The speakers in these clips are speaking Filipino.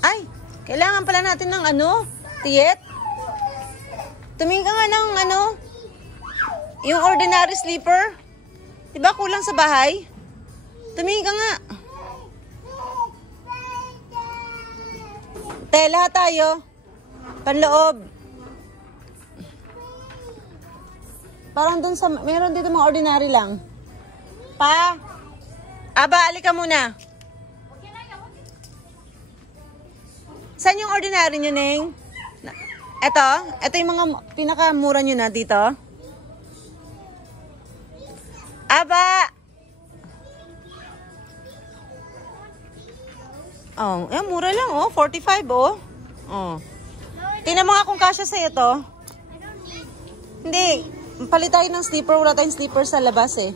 Ay, kailangan pala natin ng ano, tiyet. Tumingin ka nga ng ano, yung ordinary sleeper. Diba kulang sa bahay? Tumingin ka nga. Tela tayo. Panloob. Parang dun sa, meron dito mga ordinary lang. Pa, aba, alika muna. Saan yung ordinary nyo, Neng? Ito yung mga pinakamura nyo na dito. Aba! Oh, mura lang, oh. 45, oh. Oh. Tingnan mo nga kung kasya sa'yo to. Hindi. Palit tayo ng sleeper. Wala tayong sleeper sa labas, eh.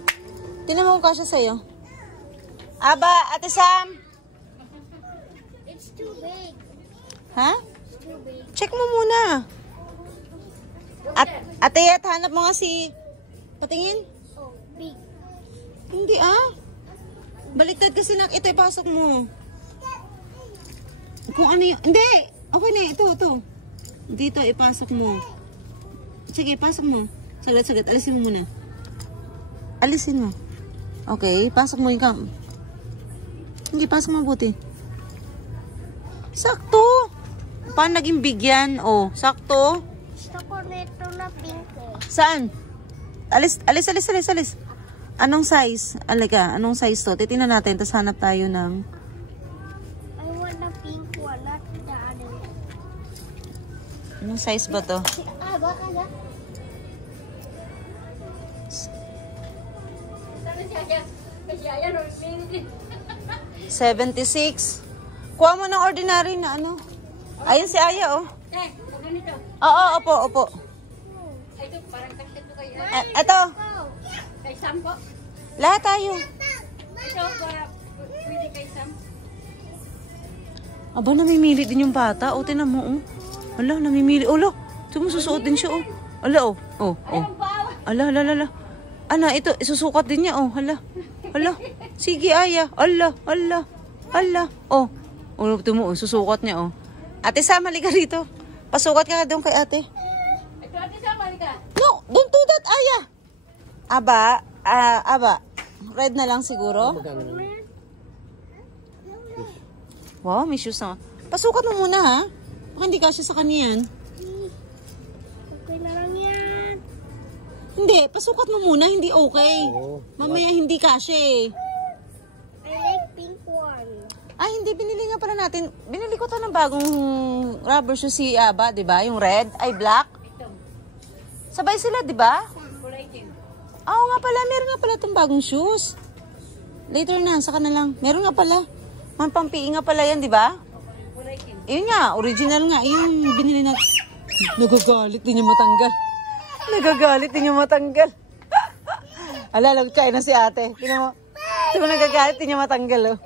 Tingnan mo kung kasya sa'yo. Aba, Ate Sam! It's too big. Ha? It's too big. Check mo muna. Ate, hanap mo nga si... Patingin? Oh, big. Hindi, ah. Baliktad kasi ito, ipasok mo. Kung ano yun. Hindi! Okay na, ito. Dito, ipasok mo. Sige, ipasok mo. Saglit. Alisin mo muna. Alisin mo. Okay, pasok mo yung cam. Hindi, pasok mo buti. Sakto! Paano naging bigyan? Oh, sakto. Gusto ko nito na pink eh. Saan? Alis. Anong size? Alika, anong size to? Titingnan natin, tapos hanap tayo ng... I want the pink one, not the other one. Anong size ba to? Baka na. 76. Kuha mo ng ordinary na ano. Ayun si Aya, oh. Ganito. Oo, opo. Ito, parang kakit ko kayo. Ito. Kay Sam po. Lahat tayo. Ito, para pwede kay Sam. Aba, namimili din yung bata. O, tinan mo, oh. Ala, namimili. Ala, sumususuot din siya, oh. Ala, oh. Ala. Ana, ito, isusukat din niya, oh. Hala. Sige, Aya. Ala. Oh, tumuo, susukat niya, oh. Ate Sam, halika rito. Pasukat ka doon kay ate. Ito, ate Sam, halika. No, don't do that, Aya. Aba. Red na lang siguro. Wow, may shoes na. Pasukat mo muna, ha? Baka hindi kasya sa kanya yan. Okay na lang yan. Hindi, pasukat mo muna, hindi okay. Mamaya hindi kasya, eh. I like pink one. Ay, hindi, binili nga pala natin. Binili ko to ng bagong rubber shoes si Aba, di ba? Yung red, ay black. Sabay sila, di ba? Kulay din. Oo nga pala, meron nga pala itong bagong shoes. Later na, saka na lang. Meron nga pala. Pampiing nga pala yan, di ba? Kulay din. Yun nga, original nga. Yung binili natin. Nagagalit din yung matanggal. Ala, nag-try na si ate. Tingnan mo. Tingnan mo, nagagalit din yung matanggal, oh.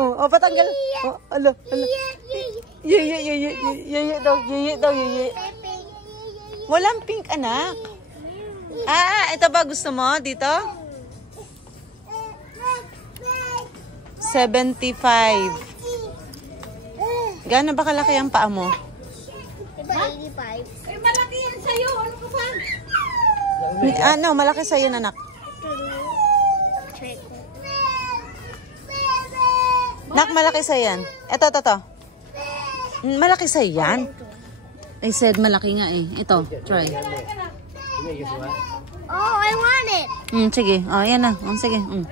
Oh, patanggal. Oh, ala. Yeye daw. Walang pink, anak. Ito ba gusto mo dito? 75. Gaano ba kalaki ang paa mo? Diba 85? Ay, malaki yan sa'yo. Ano ka pa? Ano, malaki sa'yo, anak. Check. Nak, malaki sa'yo yan. Ito. Malaki sa'yo yan. I said malaki nga eh. Ito, try. Oh, I want it. Sige. Oh, yan na. Sige. Oo.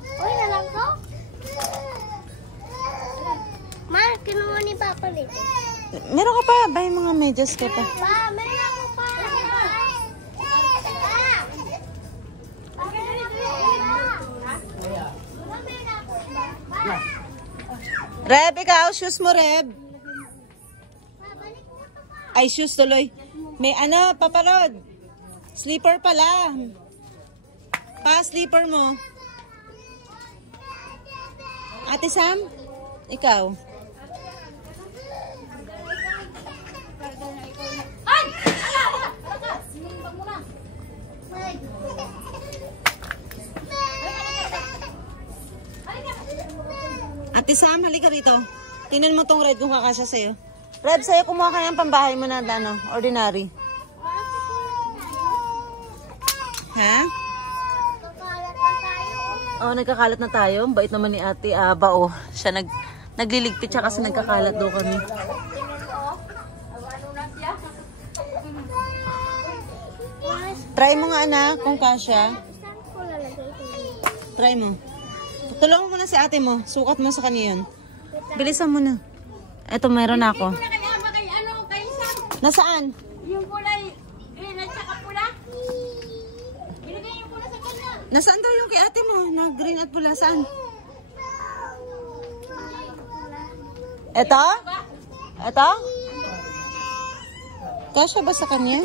Uy, na lang to? Ma, kinuha ni Papa nito. Meron ka pa. Bay mga medyas ka pa. Pa, meron ako pa. Reb, ikaw. Shoes mo, Reb. Ay, shoes tuloy. May ano, paparod. Sleeper pala. Sleeper mo. Ate Sam, ikaw. Ate Sam, halika rito. Tingnan mo tong red kung kakasya sa'yo. Red, sa'yo kumuha ka ng pambahay mo na ano, ordinary. Ha? Kakalat na tayo. Oh, nagkakalat na tayo. Bait naman ni Ate Aba, oh. Siya nagliligpit siya kasi nagkakalat daw kami. Try mo nga anak kung kasya. Saan ko lalagay ito? Try mo. Tulungan mo na si ate mo. Sukat mo sa kanya yun. Bilisan mo na. Eto, meron ako. Kaya ba kay ano, kay Sam? Nasaan? Yung kulay green at saka pula. Ilagay yung pula sa kanya. Nasaan daw yung kay ate mo? Na green at pula. Saan? Eto? Eto? Kasya ba sa kanya?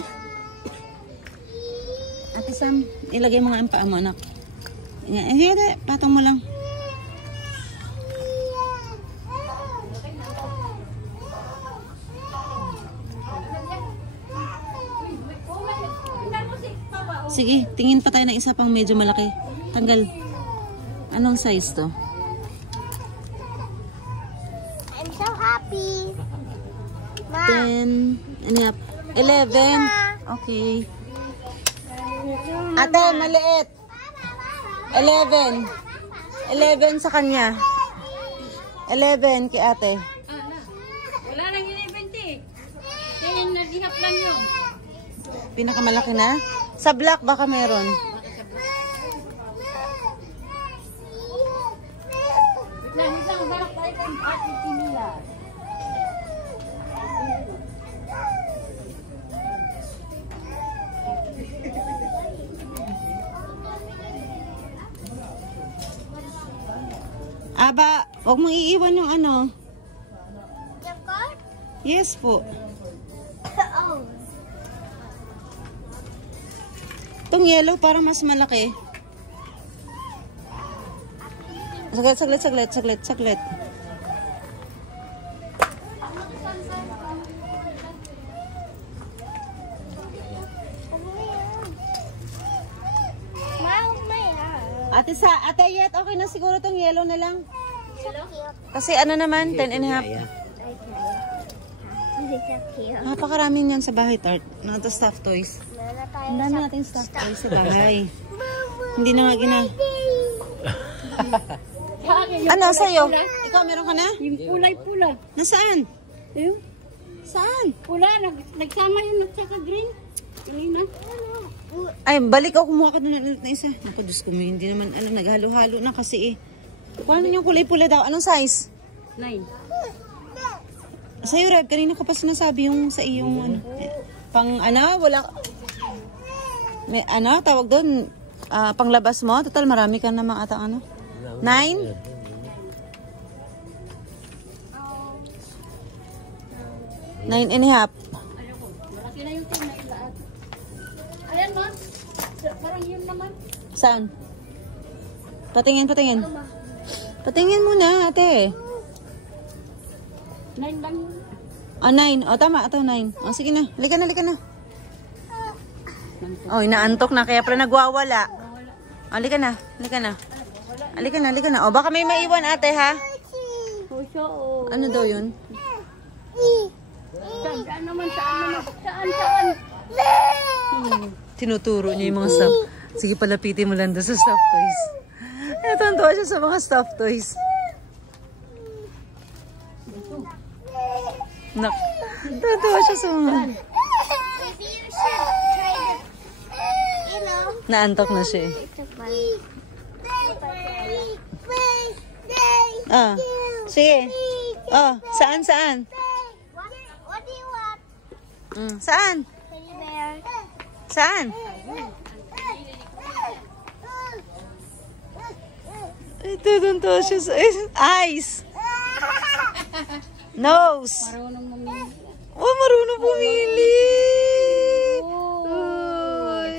Ate Sam, ilagay mo nga ang paa mo, anak. Hindi, patong mo lang. Sige, tingin pa tayo ng isa pang medyo malaki. Tanggal. Anong size to? I'm so happy. Ma. 10, ano yap? 11. Okay. Ate, maliit. 11. 11 sa kanya. 11 kay ate. Wala nang 11 Yan, nadihap lang yun. Pinakamalaki na? Sa black baka meron. Wait lang, balak tayo kung pati nila. Aba, huwag mong iiwan yung ano. Yung card? Yes po. Oh. Itong yellow para mas malaki. Saglit. Ate Yet, okay na siguro tong yellow na lang. So cute. Kasi ano naman, 10 and a half. It's so cute. Napakaraming yan sa bahay, Tart. Mga stuffed toys. Meron tayo Ang dami nating stuffed toys sa bahay. Hindi na nga Ano, sa'yo? Ikaw, meron ka na? Yung kulay-pula. Nasaan? Yung Saan? pula, nagsama yun at saka green. Green na. Ay, balik ako, kumuha ka doon ng ulit na isa. Naku, Diyos ko, hindi naman, naghalo-halo na kasi eh. Kuha na yung kulay-pula daw. Anong size? 9. Sa'yo, Reb, kanina ko pa sinasabi yung sa iyong, ano, pang, wala, may, tawag doon, panglabas mo. Total, marami ka namang ata, 9? 9 and a half. Ayoko. Malaki na yung team na ilaat. Ayan mo. Parang yun naman. Saan? Patingin. Patingin muna, ate. 9 lang yun. 9. O, tama. Ito, 9. O, sige na. Halika na. O, inaantok na. Kaya pala nagwawala. Halika na. O, baka may maiwan, ate, ha? Puso. Ano daw yun? Saan naman? Saan? Tinuturo niya yung mga stuff. Sige, palapitin mo lang doon sa stuffed toys. Natutuwa siya sa mga stuffed toys. Natutuwa siya sa mga... Maybe you should try the, Naantok na siya eh. it's a bunny. Sige. Saan? What do you want? Saan? Teddy bear. Saan? Tutuntua siya sa eyes. Nose. Marunong mamili. Oh, marunong pumili.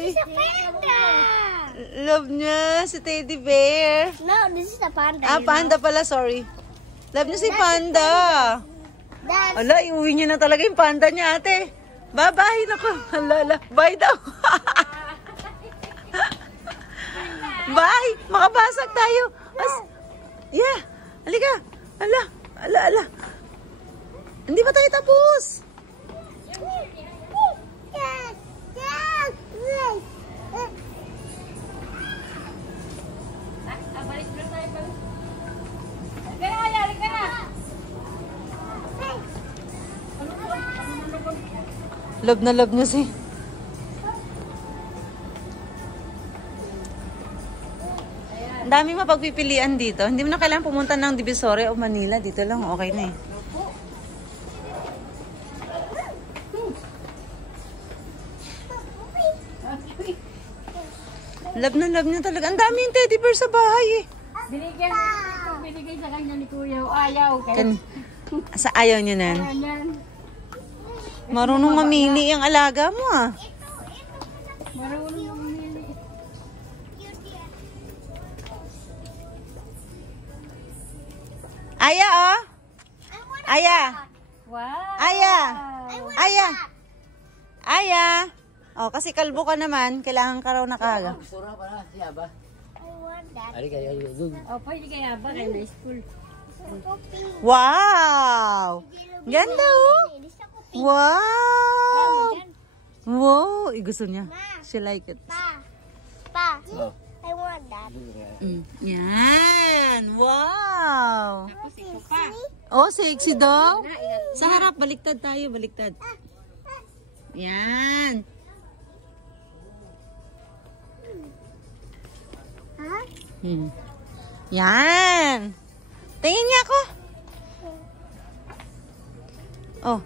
It's a panda. Love niya si Teddy Bear. No, this is a panda. Panda pala, sorry. Love niya si Panda. That's Ala, iuwi niya na talaga yung panda niya, ate. Bye-bye. Naku, alala. Bye daw. Bye. Makabasag tayo. Yeah. Halika. Ala, ala, ala. Hindi pa tayo tapos. Balik na tayo. Kaya, ka na. Love na love niya si. Ang dami mapagpipilian dito. Hindi mo na kailangan pumunta ng Divisoria o Manila. Dito lang, okay na eh. Love na love niya talaga. Ang dami yung teddy bear sa bahay eh. Binigay sa kanya ni Kuya. Ayaw. Kaya Sa ayaw niya nan. yan. Marunong mamili ang alaga mo ah. Marunong mamili. Aya oh. Aya. Wow. Aya. Aya. Aya. Oh, kasi kalbo ka naman, kailangan ka raw nakaga. Surah para siapa? I want that. Ari kayo dun. Oh, pwede kaya ba kayo na school? Wow! Ganda oh! This ako pink. Wow! Wow! Gusto niya. She like it. Pa. Oh. I want that. Yan! Wow! Oh, sexy daw. Sa harap, baliktad tayo, baliktad. Yan! Ha? Yan! Tingin niya ako. Oh.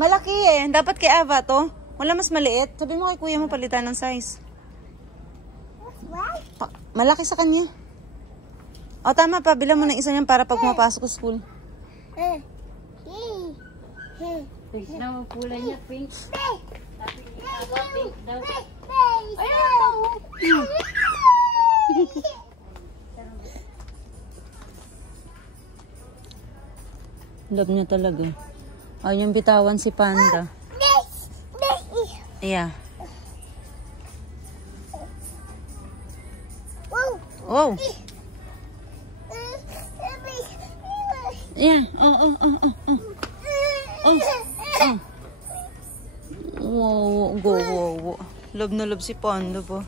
Malaki eh. Dapat kay Ava to. Wala mas maliit. Sabi mo kay kuya mo palitan ng size. What? Malaki sa kanya. O tama pa, bilang mo ng isa niyan para pag pumapasok sa school. Pink daw ang kulay niya, pink. Pink daw. Love niya talaga. Ayaw niyang bitawan si Panda. Yeah. Oh. Yeah. Oh. Wow, go. Love na love si Panda pa.